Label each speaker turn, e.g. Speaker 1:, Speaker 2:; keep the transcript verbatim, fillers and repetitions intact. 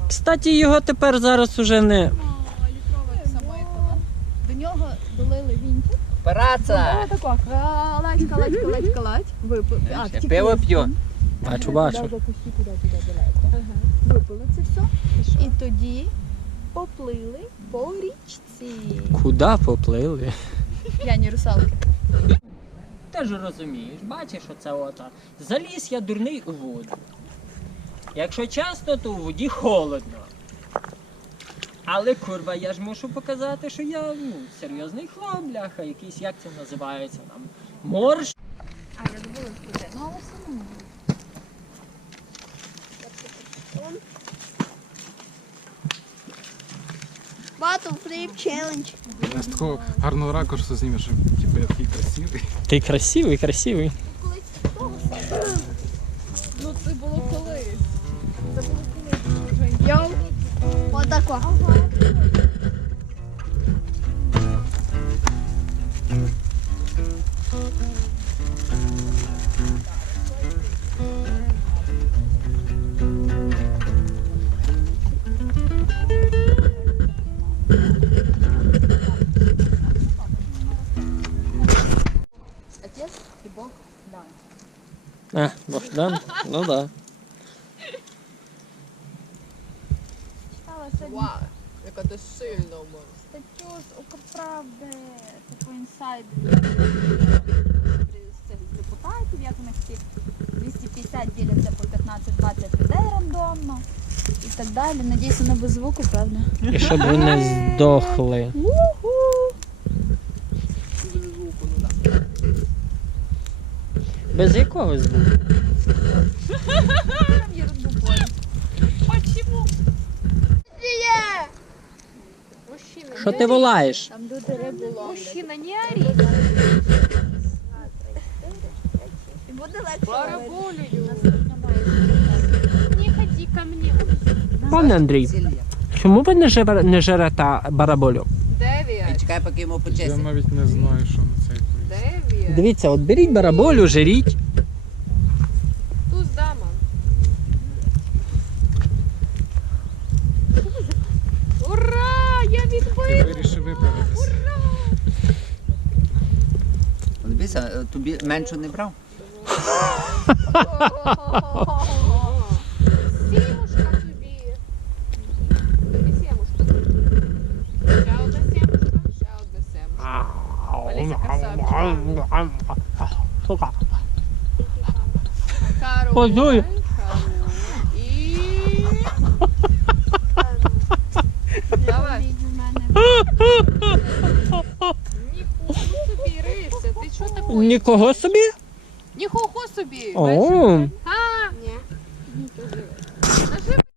Speaker 1: Кстати, його тепер зараз уже не...
Speaker 2: Літровик самоеконом. До нього долили вінчик.
Speaker 3: Операція!
Speaker 2: Ось тако, калач, калач, калач, калач. Випили. А,
Speaker 3: Ще
Speaker 2: втекли.
Speaker 3: пиво п'ю.
Speaker 1: Бачу, бачу.
Speaker 2: Туди, запусти, туди, туди, далеко. Випили це все. І тоді поплили по річці.
Speaker 1: Куди поплили?
Speaker 2: П'яні русалки.
Speaker 1: Ти ж розумієш, бачиш, оце ота. Заліз я дурний у воду. Якщо часто, то у воді холодно. Але, курва, я ж мушу показати, що я, ну, серйозний хлоп, бляха, якийсь, як це називається, там, морж.
Speaker 2: А, я забула сказати. Ну, але все одно.
Speaker 4: Bottle flip challenge.
Speaker 5: Я з такого гарного ракурсу знімеш, що типу, я такий красивий.
Speaker 1: Ти красивий, красивий.
Speaker 2: Ну, це було колись. Це було колись. Вже
Speaker 4: Йоу. Отако.
Speaker 2: Отець і Бог дан.
Speaker 1: А, Богдан? Ну да.
Speaker 2: Читала сьогодні
Speaker 6: Вау, яка ти сильна в мене.
Speaker 2: статтю з Укрправди, таку інсайд з цих депутатів, як у них всі двісті п'ятдесят діляться по п'ятнадцять-двадцять людей рандомно і так далі. Надіюсь, воно без звуку, правда?
Speaker 1: І щоб вони здохли.
Speaker 6: Без звуку, ну так.
Speaker 1: Без якого звуку?
Speaker 2: Там ерунду поряд. Почему?
Speaker 6: Мужчина,
Speaker 1: Що ти волаєш?
Speaker 2: Там люди рибу ловлять.
Speaker 6: мужчина, не ори.
Speaker 4: І буде легше.
Speaker 6: Барабулю. Не ходи ко мне.
Speaker 1: Пане Андрій, чому ви не, жер... не жерете бараболю?
Speaker 6: Дев'ять.
Speaker 3: Чекай, поки йому
Speaker 5: Я
Speaker 3: почесить.
Speaker 5: навіть не знаю, що на цей відповідь.
Speaker 6: Дев'ять.
Speaker 1: Дивіться, от беріть бараболю, жеріть.
Speaker 6: Туз дама. Ура! Я
Speaker 5: Ти
Speaker 6: відбив!
Speaker 5: вирішив виправитися.
Speaker 3: Дивися, тобі меншу не брав?
Speaker 6: Сімушка тобі. Тобі сімушка. Ще одна сімушка, ще одна сімушка. Олеся красавчика.
Speaker 1: Позуй.
Speaker 6: І... Давай. Ніхуя собі, Рися, ти що такое?
Speaker 1: Нікого собі?
Speaker 6: Ніхуя собі.
Speaker 1: О,
Speaker 6: А? Ні. Наживай.